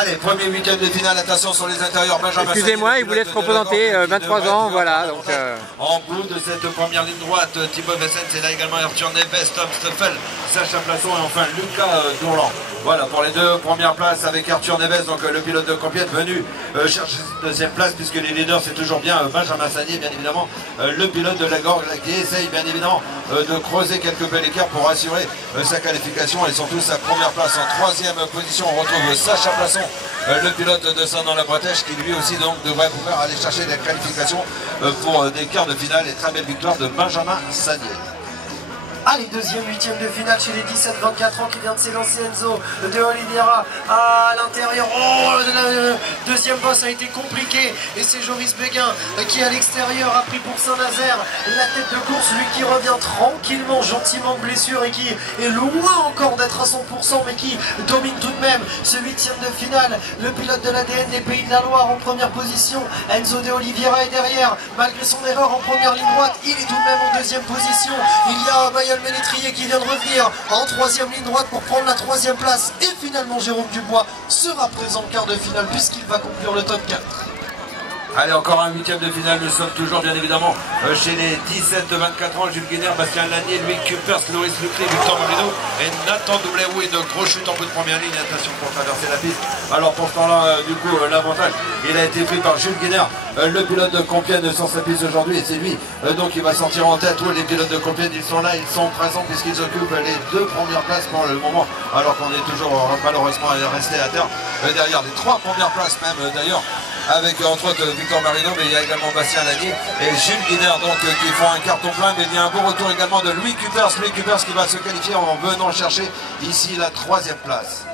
Allez, premier huitième de finale, attention sur les intérieurs. Excusez-moi, il vous laisse représenter 23 ans, voilà. Donc, en bout de cette première ligne droite, Thibaut Vessens, c'est là également Arthur Neves, Tom Stoffel, Sacha Plasson et enfin Lucas Dourlan. Voilà pour les deux premières places avec Arthur Neves, donc le pilote de Compiègne venu chercher cette deuxième place, puisque les leaders c'est toujours bien Benjamin Sagnier, bien évidemment, le pilote de la Gorge qui essaye bien évidemment de creuser quelques belles écarts pour assurer sa qualification et surtout sa première place. En troisième position, on retrouve Sacha Plasson, le pilote de Saint-Dans-la-Bretèche, qui lui aussi donc devrait pouvoir aller chercher la qualification pour des quarts de finale et très belle victoire de Benjamin Sagnier. Allez, deuxième huitième de finale chez les 17-24 ans qui vient de s'élancer Enzo de Oliveira à l'intérieur. Oh, le deuxième boss a été compliqué et c'est Joris Béguin qui à l'extérieur a pris pour Saint-Nazaire la tête de course, lui qui revient tranquillement, gentiment de blessure et qui est loin encore d'être à 100% mais qui domine tout de même ce huitième de finale. Le pilote de l'ADN des Pays de la Loire en première position, Enzo de Oliveira est derrière, malgré son erreur en première ligne droite, il est tout de même en deuxième position. Il y a Ménétrier qui vient de revenir en troisième ligne droite pour prendre la troisième place et finalement Jérôme Dubois sera présent en quart de finale puisqu'il va conclure le top 4. Allez, encore un huitième de finale, nous sommes toujours bien évidemment chez les 17-24 ans, Jules Guénère, Bastien Lanier, Louis Cupers, Loris Luclé, Victor Marino et Nathan Doublé. De gros chutes en bout de première ligne, attention pour traverser la piste. Alors pour ce temps-là, du coup, l'avantage, il a été pris par Jules Guénère, le pilote de Compiègne sur sa piste aujourd'hui, et c'est lui donc il va sortir en tête. Oui, les pilotes de Compiègne, ils sont là, ils sont présents puisqu'ils occupent les deux premières places pour le moment, alors qu'on est toujours malheureusement resté à terre derrière les trois premières places même d'ailleurs, avec entre autres Victor Marino, mais il y a également Bastien Lanier et Jules Guénère donc qui font un carton plein, mais il y a un beau retour également de Louis Cupers qui va se qualifier en venant chercher ici la troisième place.